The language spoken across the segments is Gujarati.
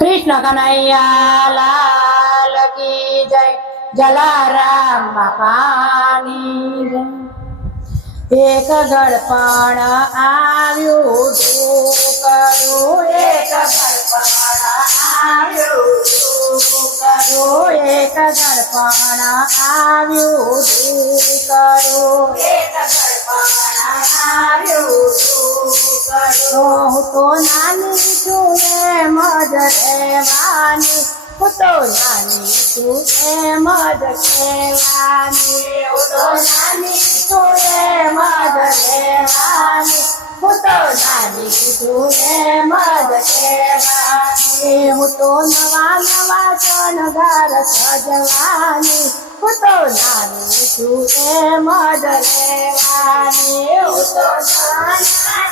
कृष्ण कन्हैया लाल की जय। जलाराम बापानी जय। एक गड़पण આવ્યું કરું, એક ગડપણ આવ્યું કરું, એક ગડપણ આવ્યું કરું, એક ગડપણ આવ્યું કરું. હું તો નાની છું એમ જ રહેવાની, હું તો નાની છું એમ જ કહેવાની, હું તો નાની છું એમ જ રહેવાની, હું તો નાની છું એમ જ કહેવાની. હું તો નવા નવા શણગાર સજવાની, હું તો નાની છું એમ જ રહેવાની, હું તો નવા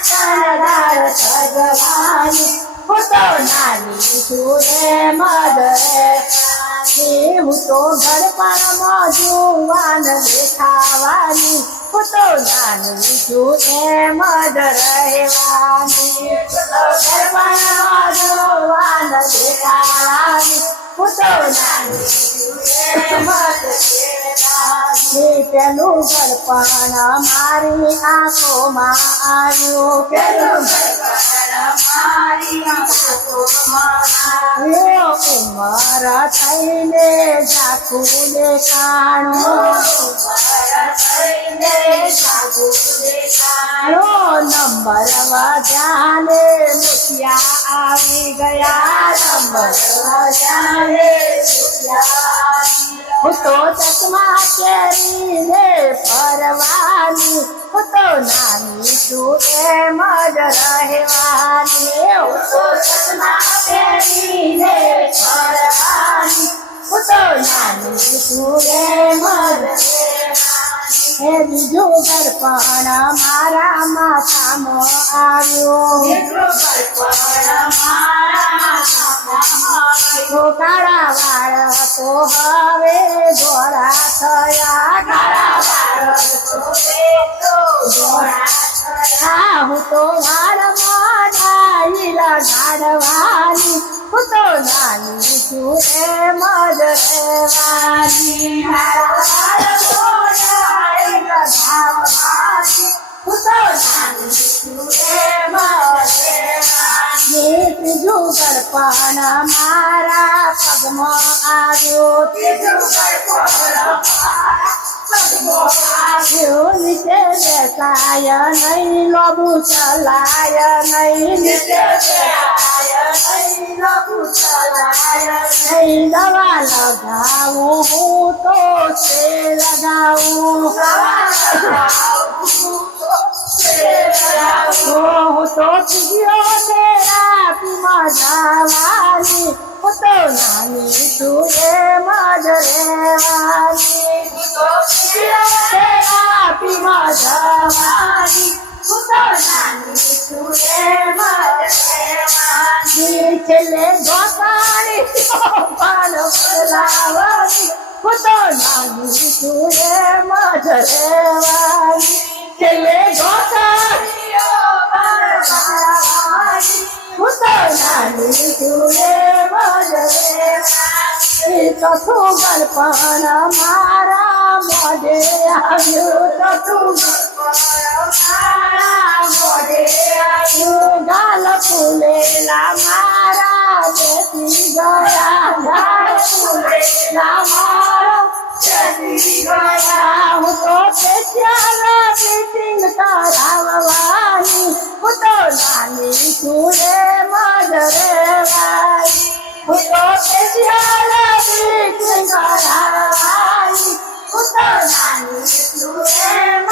શણગાર સજવાની, હું તો નાની છું એમ જ રહેવાની. હું તો ઘડપણમાં જુવાન દેખાવાની, હું તો નાની છું એમ જ રહેવાની, હું તો ઘડપણમાં જુવાન દેખાવાની, હું તો નાની છું એમ જ રહેવાની. પેલું ઘડપણ મારી આંખોમાં આવ્યું, પેલું ઘડપણ મારી આંખોમાં આવ્યું. ઉમર થઈને જાખું દેખાણું, ઉમર થઈને જાખું દેખાણું. નંબર વધ્યાને મુઠિયા આવી ગયા, નંબર વધ્યાને મુઠિયા. હું તો ચશ્મા પહેરીને ફરવાની, હું તો નાની છું એમ જ રહેવાની, હું તો ચશ્મા પહેરીને ફરવાની, હું તો નાની છું એમ જ રહેવાની. બીજું ઘડપણ મારા માથામાં આવ્યું, બીજું ઘડપણ મારા માથામાં આવ્યું. કાળા વાળ તો હવે ધોળા થયા, કાળા વાળ તો ધોળા થયા. હું તો વાળમાં ડાઈ લગાડવાની, હું તો નાની છું એમ જ રહેવાની, મારા વાળમાં ડાઈ લગાડવાની, હું તો નાની છું એમ જ રહેવાની. ત્રીજું ઘડપણ મારા પગમાં આવ્યું, ત્રીજું ઘડપણ નીચે બેસાય નહીં, લોબુ ચલાય નહીં, નીચે બેસાય નહીં, લોબુ ચલાય નહીં. દવા લગાવું હું તો છે લગાવું, દવા લગાવું હું તો ફિઝિયોથેરાપીમાં જવાની, હું તો નાની છું એમ જ રહેવાની, હું તો ફિઝિયોથેરાપીમાં જવાની, હું તો નાની છું એમ જ રહેવાની. છેલ્લે ગોતાણી પણ બોલાવવાની, હું તો નાની છું એમ જ રહેવાની. છેલ્લે ગોતાણીઓ બોલાવવાની, હું તો નાની છું એમ જ રહેવાની. ચોથું ઘડપણ મારા મોઢે આવ્યું, ચોથું ઘડપણ મારા મોઢે આવ્યું. ગાલ ફૂલેલા મારા બેસી ગયા, ગાલ ફૂલેલા મારા બેસી ગયા. હું તો સ્પેશિયલ મીટિંગ કરાવવાની, હું તો નાની છું એમ જ રહેવાની, હું તો સ્પેશિયલ મીટિંગ કરાવવાની, હું તો નાની છું એમ જ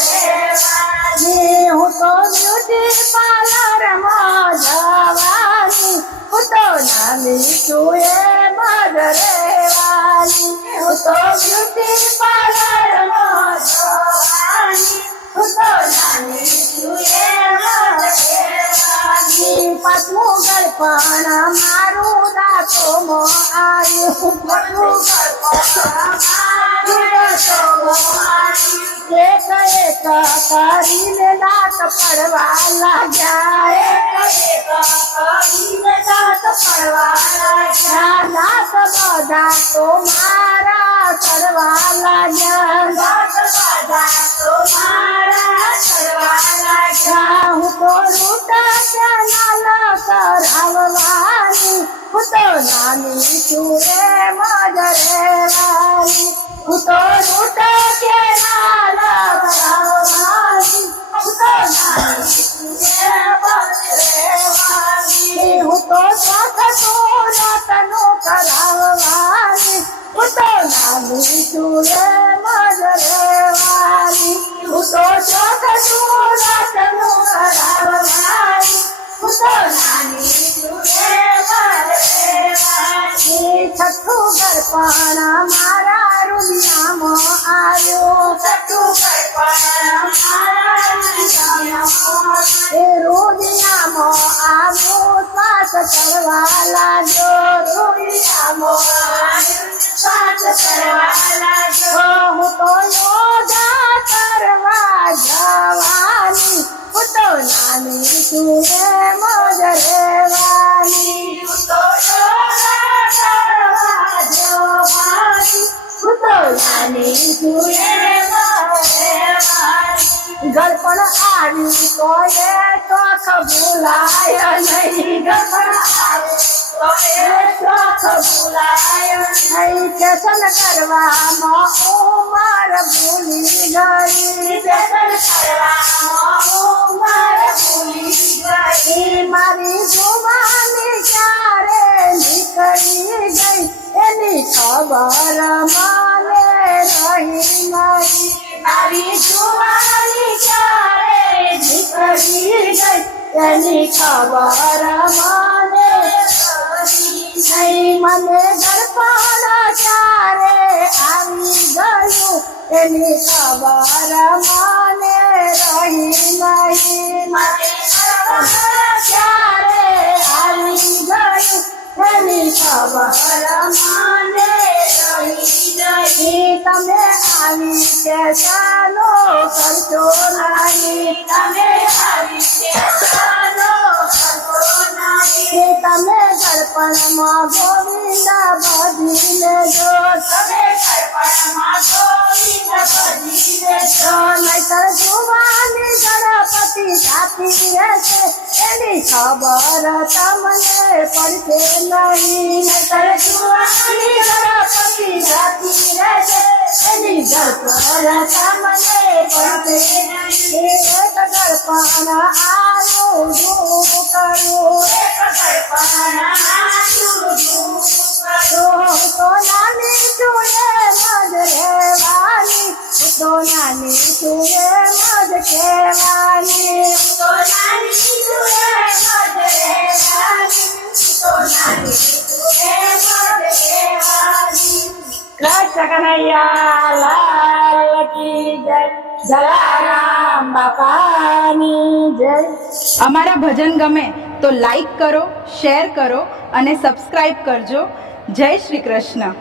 રહેવાની. હું તો બ્યુટી પાર્લરમાં જવાની, હું તો નાની છું એમ જ રહેવાની, હું તો બ્યુટી પાર્લરમાં જવાની, હું તો નાની છું એમ જ રહેવાની. પાંચમું ઘડપણ મારું દાંતોમાં આવ્યું, પાંચમું ઘડપણ મારું દાંતોમાં આવ્યું. એક એક કરીને દાંત પડવા લાગ્યા કરીને દાંત પડવા લાગ્યા દાંત બધા તો મારા ચડવા લાગ્યા દાંત બધા તો મારા ચડવા લાગ્યા હું તો રૂટા કેનાલ કરાવવાની હું તો નાની છું એમાં જ રહેવાની હું તો રૂટા કેનાલ કરાવવાની હું તો નાની છું એમાં જ રહેવાની હું તો સ્વાથનું રતનું કરાવવાની હું તો નાની છું એમાં જ રહેવાની હું તો સ્વાથનું રતનું કરાવવાની હું તો નાની છું એમાં જ રહેવાની છઠ્ઠું ગળપણ મારા રૂનિયામાં આવ્યો છઠ્ઠું ગળપણ મારા રૂનિયામાં એ રૂનિયામાં આવ્યો શ્વાસ ચડવા લાગ્યો રૂનિયામાં શ્વાસ ચડવા લાગ્યો હું તો યોગા કરવા જવાની હું તો નાની છું એમાં જ રહેવાની હું તો યોગા કરવા જવાની હું તો નાની છું એમાં રહેવાની ગળપણ આવ્યું તો એ શોખ ભૂલાય નહીં ગળપણ આવ્યું તો એ શોખ ભૂલાય નહીં વ્યસન કરવામાં ઉંમર ભૂલી ગઈ વ્યસન કરવામાં ઉંમર ભૂલી ગઈ મારી જુવાની ક્યારે નીકળી ગઈ એની ખબર મને રહી નહીં મારી જુવાની ક્યારે નીકળી ગઈ એની ખબર મને નહીં મને ગળપણ ક્યારે આવી ગયું એની ખબર મને રહી નહીં મને ગળપણ ક્યારે આવી ગયું એની ખબર મને રહી નહીં તમે આવી કે ચાલો કરજો નહીં તમે આવી કે ચાલો કરજો નહીં તમે ગળપણમાં ગોવિંદ ભજી લેજો તમે ગળપણમાં ગોવિંદ ભજી લેજો નહીતર જુવાની ગણપતિ જાતી રહેશે એની ખબર તમને પડશે નહીં નહીતર જુવાની ગણપતિ જાતી રહેશે એની ગળપણ તમને પડશે નહીં એક ગળપણ આનું દૂર કરું એક ગળપણ આનું દૂર કરું હું તો નાની છું એમ જ રહેવાની હું તો નાની છું એમ જ કહેવાની હું તો નાની છું એમ જ રહેવાની હું તો નાની છું એમ જ કહેવાની કૃષ્ણ કનૈયા લાલ કી જય જલારામ બાપાની જય અમારા ભજન ગમે તો લાઈક કરો, શેર કરો અને સબસ્ક્રાઇબ કરજો. જય શ્રી કૃષ્ણ.